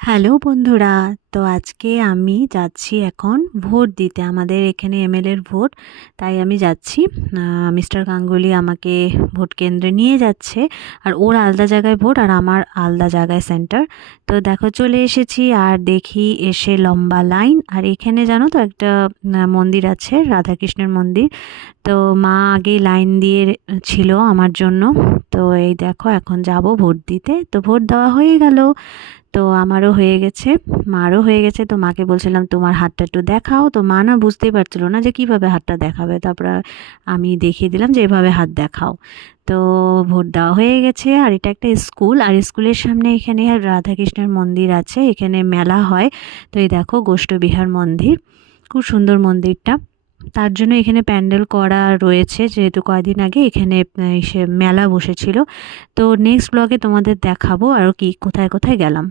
Hello বন্ধুরা, তো আজকে আমি যাচ্ছি এখন ভোট দিতে। আমাদের এখানে এমএলএর ভোট, তাই আমি যাচ্ছি। মিস্টার গাঙ্গুলি আমাকে ভোট কেন্দ্রে নিয়ে যাচ্ছে, আর ওর আলাদা জায়গায় ভোট আর আমার আলাদা জায়গায় সেন্টার। তো দেখো চলে এসেছি, আর দেখি এসে লম্বা লাইন। আর এখানে জানো তো একটা মন্দির আছে, রাধাকৃষ্ণের মন্দির। তো মা আগেই লাইন দিয়ে ছিল আমার জন্য। তো এই দেখো এখন যাব ভোট দিতে। তো ভোট দেওয়া হয়ে গেল, তো আমারও হয়ে গেছে, মারও হয়ে গেছে। তো মাকে বলছিলাম তোমার হাতটা একটু দেখাও। তো মা না বুঝতেই পারছিল না যে কিভাবে হাতটা দেখাবে। তারপর আমি দেখিয়ে দিলাম যে এভাবে হাত দেখাও। তো ভোট দেওয়া হয়ে গেছে। আর এটা একটা স্কুল, আর স্কুলের সামনে এখানে রাধাকৃষ্ণের মন্দির আছে, এখানে মেলা হয়। তো এই দেখো গোষ্ঠবিহার মন্দির, খুব সুন্দর মন্দিরটা। তার জন্য এখানে প্যান্ডেল করা রয়েছে, যেহেতু কয়েকদিন আগে এখানে মেলা বসেছিল। তো নেক্সট ব্লগে তোমাদের দেখাবো আর কি কোথায় কোথায় গেলাম।